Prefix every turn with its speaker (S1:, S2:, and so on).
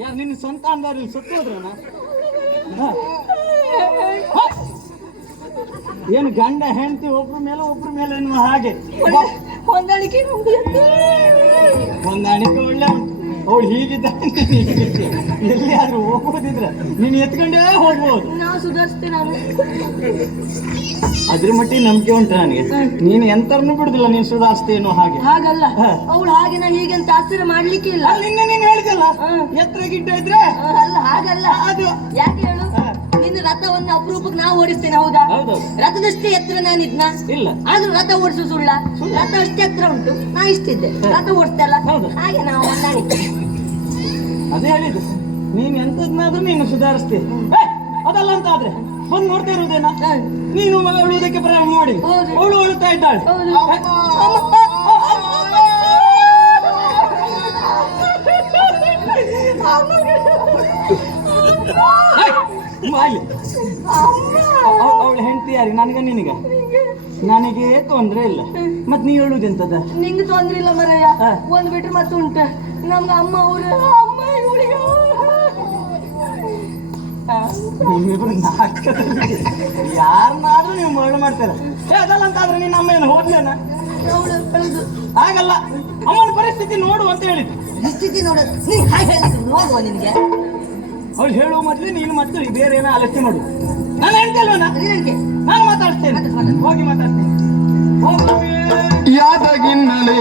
S1: ಯಾರು ನಿನ್ನ ಸ್ವಂತ ಅಂದಾರಿ ಸುತ್ತೋದ್ರಣ ಏನು ಗಂಡ ಹೆಂಡತಿ ಒಬ್ರ ಮೇಲೆ ಒಬ್ರ ಮೇಲೆ ಹಾಗೆ.
S2: ಹೊಂದಾಣಿಕೆ
S1: ಹೊಂದಾಣಿಕೆ ಒಳ್ಳೆ ಉಂಟು. ಅವಳು ಹೀಗಿದ್ದ ಎಲ್ಲಿ ಆದ್ರೂ ಹೋಗೋದಿದ್ರೆ ನೀನು ಎತ್ಕೊಂಡೇ ಹೋಗ್ಬೋದು.
S2: ನಾವು ಸುಧಾರಿಸ್ತೇ ನಾನು
S1: ಅದ್ರ ಮಟ್ಟಿಗೆ ನಂಬಿಕೆ ಉಂಟು ನನಗೆ. ನೀನು ಎಂತರನ್ನು ಬಿಡುದಿಲ್ಲ ನೀನು ಸುಧಾರಿಸ್ತಿ ಏನೋ ಹಾಗೆ.
S2: ಹಾಗಲ್ಲ. ಅವಳು ಹಾಗೆ ನಾನು ಹೀಗೆ ಅಂತ ಆಶ್ಚರ್ಯ ಮಾಡ್ಲಿಕ್ಕೆ ಇಲ್ಲ.
S1: ನಿನ್ನೆ ನೀನು ಹೇಳಿದಲ್ಲ. ಎತ್ತರ ಗಿಡ್ಡ ಇದ್ರೆ
S2: ಅಲ್ಲ ಹಾಗಲ್ಲ.
S1: ಅದು
S2: ಯಾಕೆ ಹೇಳು ನಿನ್ನ ರಥವನ್ನು ಅಪರೂಪಕ್ಕೆ ನಾವು ಓಡಿಸ್ತೇನೆ ಹೌದಾ? ರಥದಷ್ಟೇ ಎತ್ತರ ಇದ್ನ?
S1: ಇಲ್ಲ.
S2: ಆದ್ರೂ ರಥ ಓಡಿಸು ಸುಳ್ಳ? ರಥ ಅಷ್ಟೇ ಎತ್ತರ ಉಂಟು. ನಾ ಇಷ್ಟಿದ್ದೆ. ರಥ ಓಡಿಸ್ತಲ್ಲ. ಹಾಗೆ ನಾವು
S1: ಅದೇ ಹೇಳಿದ್ದು. ನೀನ್ ಎಂತದ್ನಾದ್ರೂ ನೀನು ಸುಧಾರಿಸ್ತೀನಿ ಅದಲ್ಲ ಅಂತ ಆದ್ರೆ ಬಂದು ನೋಡ್ತಾ ಇರುವುದೇನ. ನೀನು ಮಗ ಉಳುವುದಕ್ಕೆ ಪ್ರಯಾಣ ಮಾಡಿ. ಅವಳು ಉಳುತ್ತಾ ಇದ್ದಾಳೆ.
S2: ಹೌದು.
S1: ಏಯ್, ಅವಳು ಹೆಂಡತಿ ಯಾರಿಗೆ? ನನಗ ನಿನಗ? ನನಗೆ ತೊಂದ್ರೆ ಇಲ್ಲ. ಮತ್ ನೀ ಹೇಳುದೆಂತದ
S2: ನಿಂಗೆ ತೊಂದ್ರೆ ಇಲ್ಲ ಮರಯ್ಯ. ಒಂದ್ ಬಿಟ್ರೆ ಮತ್ತೆ ಉಂಟ. ನಮ್ಗೆ ಅಮ್ಮ ಅವ್ರು ಅಮ್ಮ ಇವಳಿಗೆ
S1: ಯಾರನ್ನಾದ್ರೂ ನೀವು ಮರಳು ಮಾಡ್ತೀರ? ಅದಲ್ಲ ಅಂತ ಆದ್ರೆ ನಿನ್ನ ಅಮ್ಮ ಏನು ಹೋದ್ಲೇನ
S2: ಅವಳು ಕಳೆದು.
S1: ಆಗಲ್ಲ ಅಮ್ಮನ ಪರಿಸ್ಥಿತಿ ನೋಡು ಅಂತ ಹೇಳಿದ್ರು
S2: ಪರಿಸ್ಥಿತಿ ನೋಡು. ನೀ ಹಾಗೆ ಹೇಳಿದ್ರು. ನೋಡುವ ನಿನಗೆ.
S1: ಅವ್ಳು ಹೇಳೋ ಮೊದ್ಲು ನೀನು ಮತ್ತು ಬೇರೆ ಏನೋ ಆಲೋಚನೆ ಮಾಡು. ನಾನು
S2: ಹೇಳ್ತೇನೆ
S1: ನಾನು ಮಾತಾಡ್ತೇನೆ. ಹೋಗಿ ಮಾತಾಡ್ತೇನೆ.
S3: ಯಾದಗಿನ್ನಲೆ